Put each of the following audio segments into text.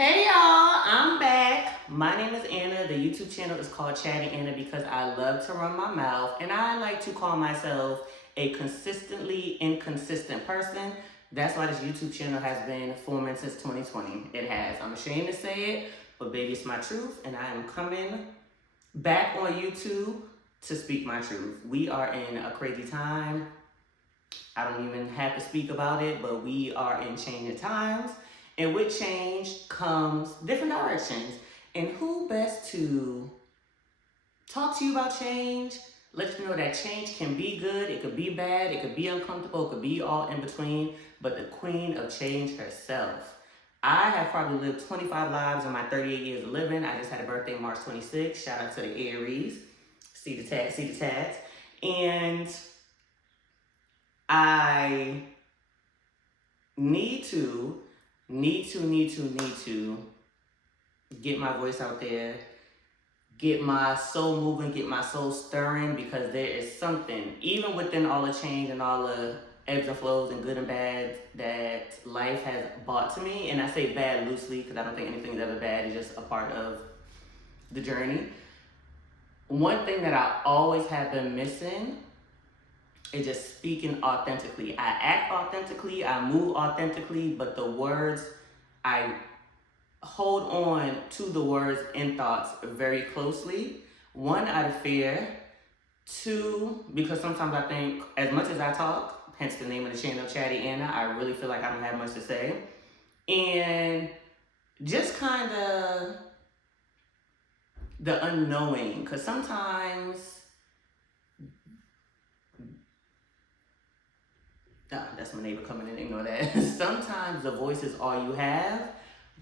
Hey y'all, I'm back. My name is Anna. The YouTube channel is called Chatty Anna because I love to run my mouth and I like to call myself a consistently inconsistent person. That's why this YouTube channel has been forming since 2020. It has. I'm ashamed to say it, but baby, it's my truth and I am coming back on YouTube to speak my truth. We are in a crazy time. I don't even have to speak about it, but we are in changing times. And with change comes different directions. And who best to talk to you about change? Let you know that change can be good, it could be bad, it could be uncomfortable, it could be all in between. But the queen of change herself. I have probably lived 25 lives in my 38 years of living. I just had a birthday March 26th. Shout out to the Aries. See the tag, see the tags. And I need to get my voice out there, get my soul moving, get my soul stirring, because there is something, even within all the change and all the ebbs and flows and good and bad that life has brought to me. And I say bad loosely because I don't think anything is ever bad. It's just a part of the journey. One thing that I always have been missing is just speaking authentically. I act authentically, I move authentically, but the words, I hold on to the words and thoughts very closely. One, out of fear. Two, because sometimes I think as much as I talk, hence the name of the channel, Chatty Anna, I really feel like I don't have much to say. And just kind of the unknowing, because sometimes, that's my neighbor coming in, ignore that. Sometimes the voice is all you have,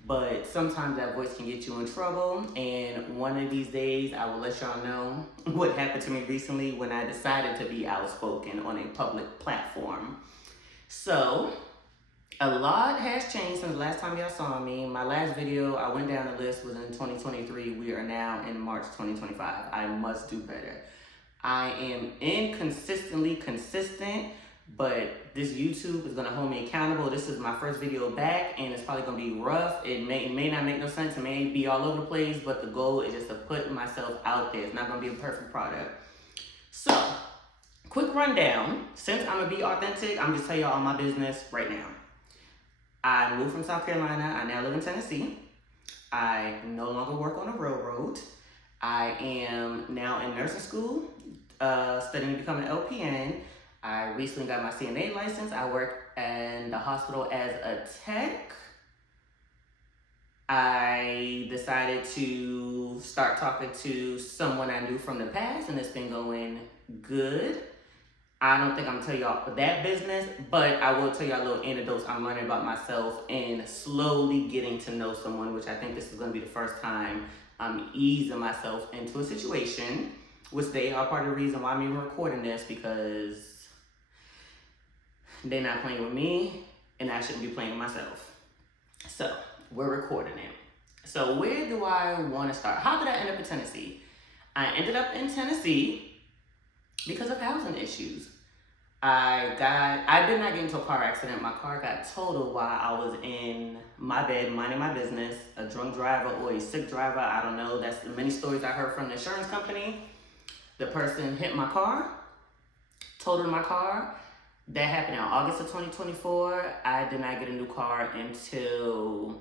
but sometimes that voice can get you in trouble. And one of these days, I will let y'all know what happened to me recently when I decided to be outspoken on a public platform. So, a lot has changed since the last time y'all saw me. My last video, I went down the list, was in 2023. We are now in March 2025. I must do better. I am inconsistently consistent, but this YouTube is gonna hold me accountable. This is my first video back, and it's probably gonna be rough. It may not make no sense. It may be all over the place, but the goal is just to put myself out there. It's not gonna be a perfect product. So, quick rundown. Since I'm gonna be authentic, I'm just tell y'all all my business right now. I moved from South Carolina. I now live in Tennessee. I no longer work on a railroad. I am now in nursing school, studying to become an LPN. I recently got my CNA license. I work in the hospital as a tech. I decided to start talking to someone I knew from the past, and it's been going good. I don't think I'm gonna tell y'all that business, but I will tell y'all a little anecdotes I'm learning about myself and slowly getting to know someone, which I think this is gonna be the first time I'm easing myself into a situation, which they are part of the reason why I'm even recording this, because they're not playing with me and I shouldn't be playing with myself. So we're recording it. So where do I wanna start? How did I end up in Tennessee? I ended up in Tennessee because of housing issues. I did not get into a car accident. My car got totaled while I was in my bed minding my business. A drunk driver or a sick driver, I don't know. That's the many stories I heard from the insurance company. The person hit my car, totaled my car. That happened in August of 2024. I did not get a new car until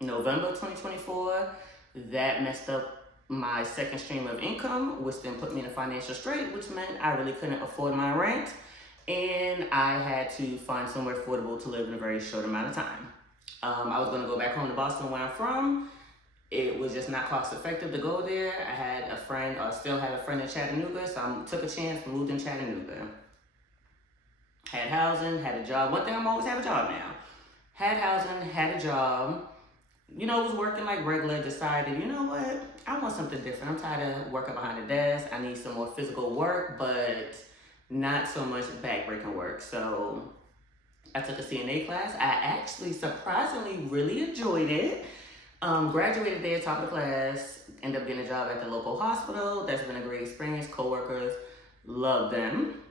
November of 2024. That messed up my second stream of income, which then put me in a financial strait, which meant I really couldn't afford my rent, and I had to find somewhere affordable to live in a very short amount of time. I was gonna go back home to Boston, where I'm from. It was just not cost effective to go there. I had a friend, or still have a friend in Chattanooga, so I took a chance, moved in Chattanooga. Had housing, had a job. One thing, I'm always have a job now. Had housing, had a job. Was working like regular, decided, you know what? I want something different. I'm tired of working behind the desk. I need some more physical work, but not so much backbreaking work. So I took a CNA class. I actually surprisingly really enjoyed it. Graduated there, top of the class, ended up getting a job at the local hospital. That's been a great experience. Coworkers, love them.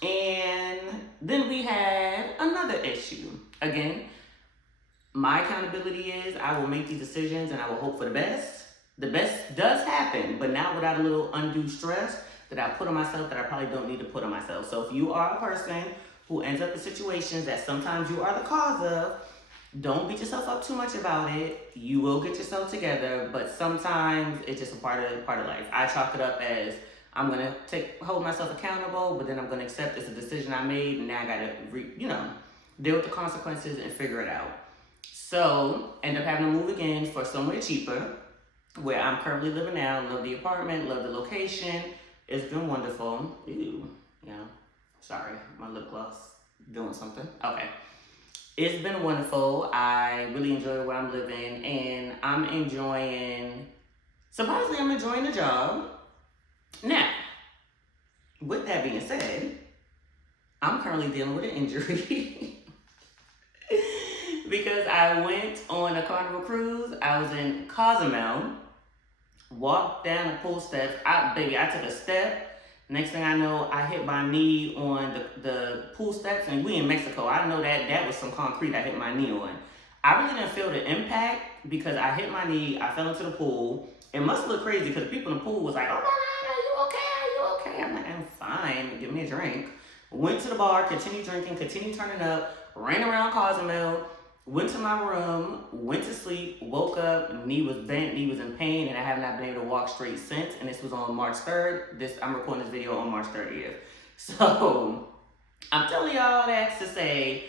And then we had another issue. Again, My accountability is I will make these decisions and I will hope for the best. The best does happen, but not without a little undue stress that I put on myself that I probably don't need to put on myself. So if you are a person who ends up in situations that sometimes you are the cause of, don't beat yourself up too much about it. You will get yourself together, but sometimes it's just a part of life. I chalk it up as I'm gonna hold myself accountable, but then I'm gonna accept it's a decision I made, and now I gotta deal with the consequences and figure it out. So end up having to move again for somewhere cheaper, where I'm currently living now. Love the apartment, love the location. It's been wonderful. Ew, yeah. Sorry, my lip gloss doing something. Okay. It's been wonderful. I really enjoy where I'm living, and surprisingly, I'm enjoying the job. Now, with that being said, I'm currently dealing with an injury because I went on a Carnival cruise. I was in Cozumel, walked down the pool steps. I took a step. Next thing I know, I hit my knee on the pool steps, and we in Mexico. I know that was some concrete I hit my knee on. I really didn't feel the impact because I hit my knee, I fell into the pool. It must look crazy because the people in the pool was like, oh my God, are you okay? Are you okay? I'm like, I'm fine, give me a drink. Went to the bar, continued drinking, continued turning up, ran around Cozumel, went to my room, went to sleep, woke up, knee was bent, knee was in pain, and I have not been able to walk straight since. And this was on March 3rd. I'm recording this video on March 30th. So I'm telling y'all that to say,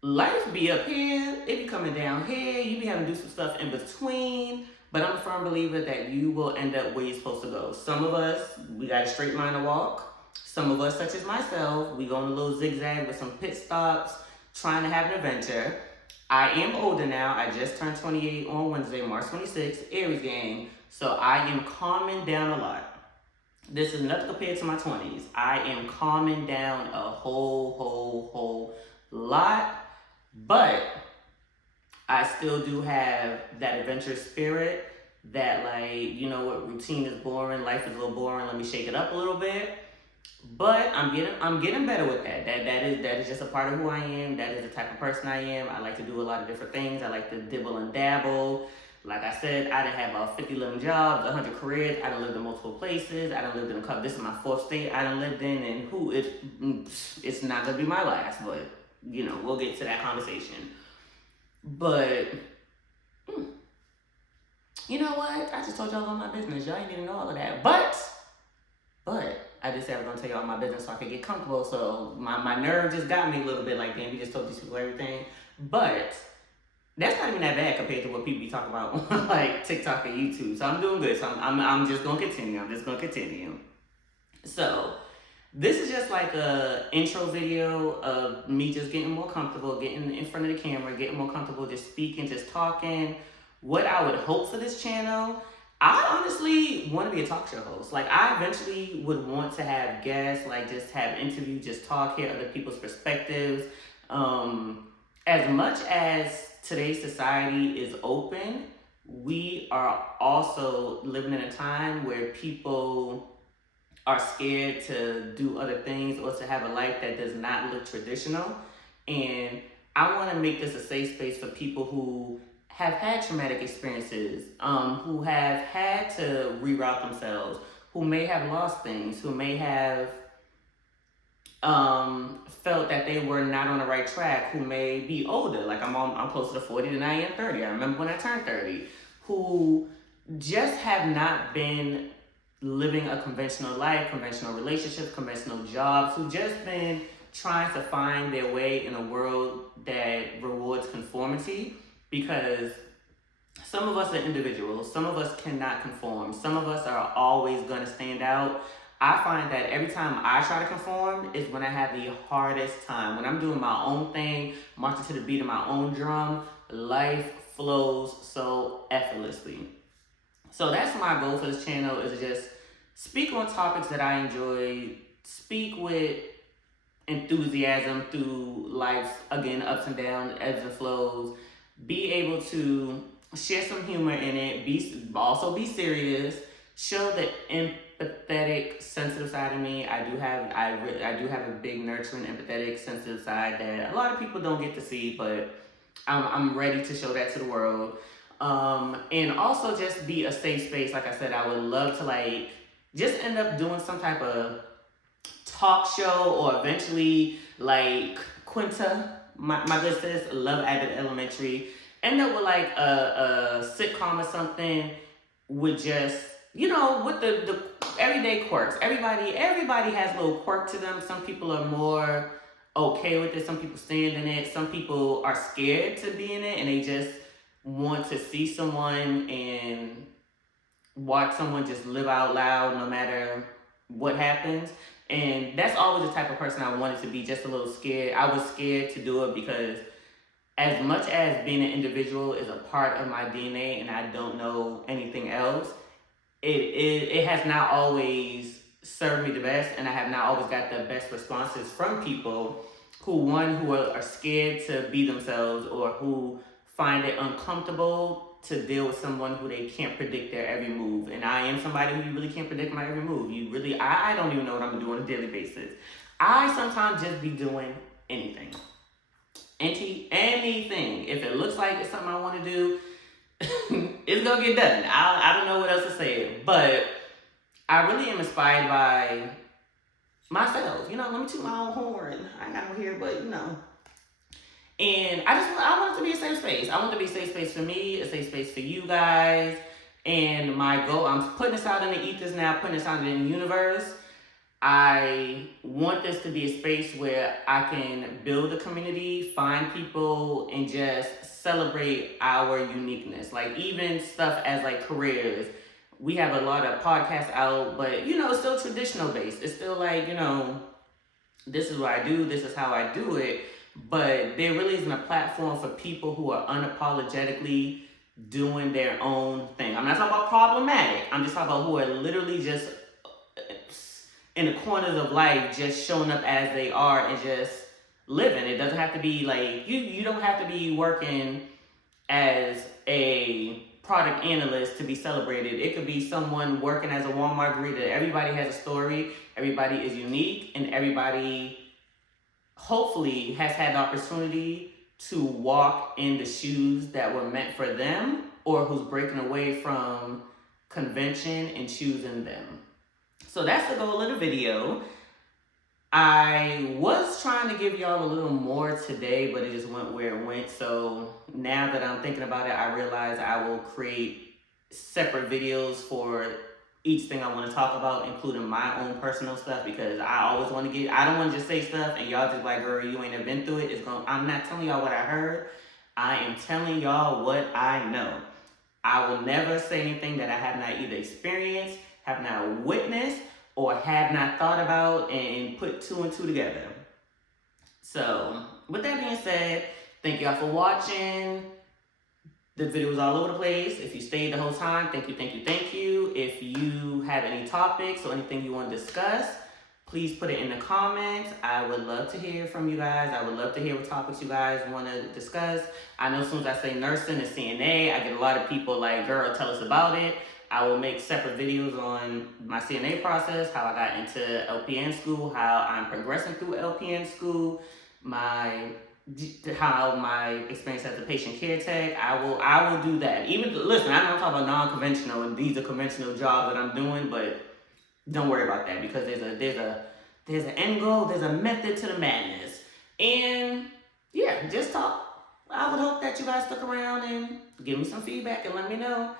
life be up here, it be coming down here, you be having to do some stuff in between. But I'm a firm believer that you will end up where you're supposed to go. Some of us, we got a straight line to walk. Some of us, such as myself, we go on a little zigzag with some pit stops, trying to have an adventure. I am older now. I just turned 28 on Wednesday, March 26th, Aries gang. So I am calming down a lot. This is nothing compared to my 20s. I am calming down a whole lot. But I still do have that adventurous spirit that, like, you know what, routine is boring, life is a little boring, let me shake it up a little bit. But I'm getting better with that. That is just a part of who I am. That is the type of person I am. I like to do a lot of different things. I like to dibble and dabble. Like I said, I done had about 50 living jobs, 100 careers. I done lived in multiple places. I done lived in a couple. This is my 4th state I done lived in, and it's not gonna be my last, but we'll get to that conversation. But you know what? I just told y'all all my business. Y'all ain't even know all of that. But I just said I was gonna tell you all my business so I could get comfortable. So my nerve just got me a little bit like, damn, we just told these people everything. But that's not even that bad compared to what people be talking about on like TikTok and YouTube. So I'm doing good. So I'm just gonna continue. So this is just like a intro video of me just getting more comfortable, getting in front of the camera, getting more comfortable, just speaking, just talking. What I would hope for this channel, I honestly want to be a talk show host. Like, I eventually would want to have guests, like just have interviews, just talk, hear other people's perspectives. As much as today's society is open, we are also living in a time where people are scared to do other things or to have a life that does not look traditional. And I want to make this a safe space for people who have had traumatic experiences, who have had to reroute themselves, who may have lost things, who may have felt that they were not on the right track, who may be older, like I'm closer to 40 than I am 30. I remember when I turned 30, who just have not been living a conventional life, conventional relationships, conventional jobs, who just been trying to find their way in a world that rewards conformity. Because some of us are individuals, some of us cannot conform, some of us are always going to stand out. I find that every time I try to conform is when I have the hardest time. When I'm doing my own thing, marching to the beat of my own drum, life flows so effortlessly. So that's my goal for this channel, is to just speak on topics that I enjoy, speak with enthusiasm through life's, again, ups and downs, ebbs and flows, be able to share some humor in it, also be serious, show the empathetic, sensitive side of me. I do have a big, nurturing, empathetic, sensitive side that a lot of people don't get to see, but I'm ready to show that to the world. And also just be a safe space. Like I said, I would love to like just end up doing some type of talk show, or eventually like Quinta, my good sis, Love Abbott Elementary, end up with like a sitcom or something with just, with the everyday quirks. Everybody has a little quirk to them. Some people are more okay with it. Some people stand in it. Some people are scared to be in it, and they just want to see someone and watch someone just live out loud no matter what happens. And that's always the type of person I wanted to be, just a little scared. I was scared to do it because as much as being an individual is a part of my DNA and I don't know anything else, it has not always served me the best, and I have not always got the best responses from people who are scared to be themselves, or who find it uncomfortable to deal with someone who they can't predict their every move. And I am somebody who you really can't predict my every move. I don't even know what I'm gonna do on a daily basis. I sometimes just be doing anything. Anything. If it looks like it's something I want to do, it's gonna get done. I don't know what else to say, but I really am inspired by myself. Let me toot my own horn. I ain't got no hair, but And I want it to be a safe space. I want it to be a safe space for me, a safe space for you guys. And my goal, I'm putting this out in the ethers now, putting this out in the universe. I want this to be a space where I can build a community, find people, and just celebrate our uniqueness. Like even stuff as like careers. We have a lot of podcasts out, but it's still traditional based. It's still like, this is what I do, this is how I do it. But there really isn't a platform for people who are unapologetically doing their own thing. I'm not talking about problematic. I'm just talking about who are literally just in the corners of life, just showing up as they are and just living. It doesn't have to be like, you don't have to be working as a product analyst to be celebrated. It could be someone working as a Walmart greeter. Everybody has a story. Everybody is unique, and everybody hopefully has had the opportunity to walk in the shoes that were meant for them, or who's breaking away from convention and choosing them. So that's the goal of the video. I was trying to give y'all a little more today, but it just went where it went. So now that I'm thinking about it, I realize I will create separate videos for each thing I want to talk about, including my own personal stuff, because I always want to I don't want to just say stuff and y'all just like, girl, you ain't never been through it. I'm not telling y'all what I heard. I am telling y'all what I know. I will never say anything that I have not either experienced, have not witnessed, or have not thought about and put two and two together. So, with that being said, thank y'all for watching. The video was all over the place. If you stayed the whole time, thank you. If you have any topics or anything you want to discuss, please put it in the comments. I would love to hear from you guys. I would love to hear what topics you guys want to discuss. I know as soon as I say nursing and CNA, I get a lot of people like, girl, tell us about it. I will make separate videos on my CNA process, how I got into LPN school, how I'm progressing through LPN school, how my experience as a patient care tech. I will do that. Listen, I know I'm talking about non-conventional and these are conventional jobs that I'm doing, but don't worry about that, because there's an end goal, there's a method to the madness. And yeah, just talk. I would hope that you guys stuck around and give me some feedback and let me know